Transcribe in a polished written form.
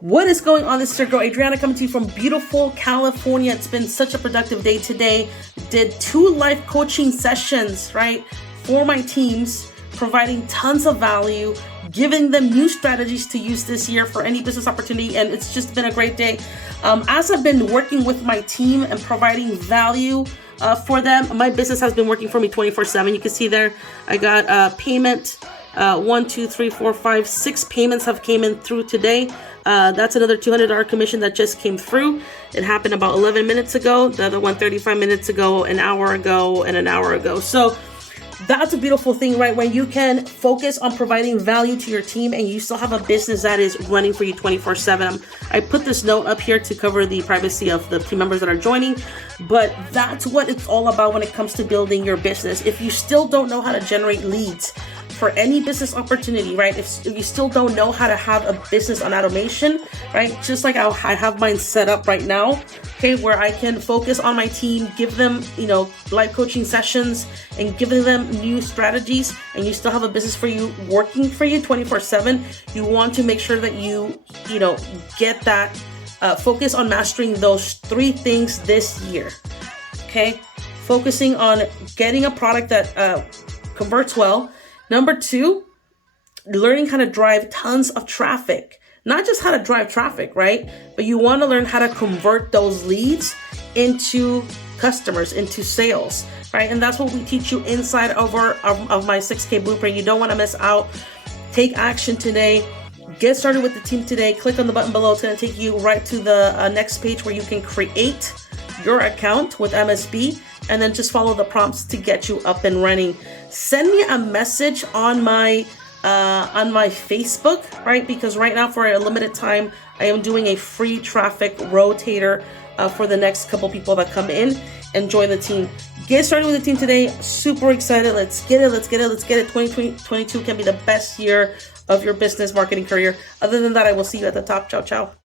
What is going on? This is your girl Adriana coming to you from beautiful California. It's been such a productive day today. Did 2 life coaching sessions, right, for my teams, providing tons of value, giving them new strategies to use this year for any business opportunity, and it's just been a great day. As I've been working with my team and providing value for them, my business has been working for me 24/7. You can see there, I got payment. 1, 2, 3, 4, 5, 6 payments have came in through today. That's another $200 commission that just came through. It happened about 11 minutes ago. The other one 35 minutes ago, an hour ago, and an hour ago. So that's a beautiful thing, right? When you can focus on providing value to your team and you still have a business that is running for you 24/7. I put this note up here to cover the privacy of the team members that are joining, but that's what it's all about when it comes to building your business. If you still don't know how to generate leads for any business opportunity, right? If you still don't know how to have a business on automation, right? Just like I have mine set up right now, okay, where I can focus on my team, give them, live coaching sessions and giving them new strategies, and you still have a business for you working for you 24/7. You want to make sure that you get that focus on mastering those 3 things this year, okay? Focusing on getting a product that converts well. Number 2, learning how to drive tons of traffic. Not just how to drive traffic, right? But you want to learn how to convert those leads into customers, into sales, right? And that's what we teach you inside of my 6K blueprint. You don't want to miss out. Take action today. Get started with the team today. Click on the button below. It's going to take you right to the next page where you can create your account with MSB, and then just follow the prompts to get you up and running. Send me a message on my Facebook, right? Because right now, for a limited time, I am doing a free traffic rotator for the next couple people that come in and join the team. Get started with the team today. Super excited. Let's get it. 2022 can be the best year of your business marketing career. Other than that, I will see you at the top. Ciao, ciao.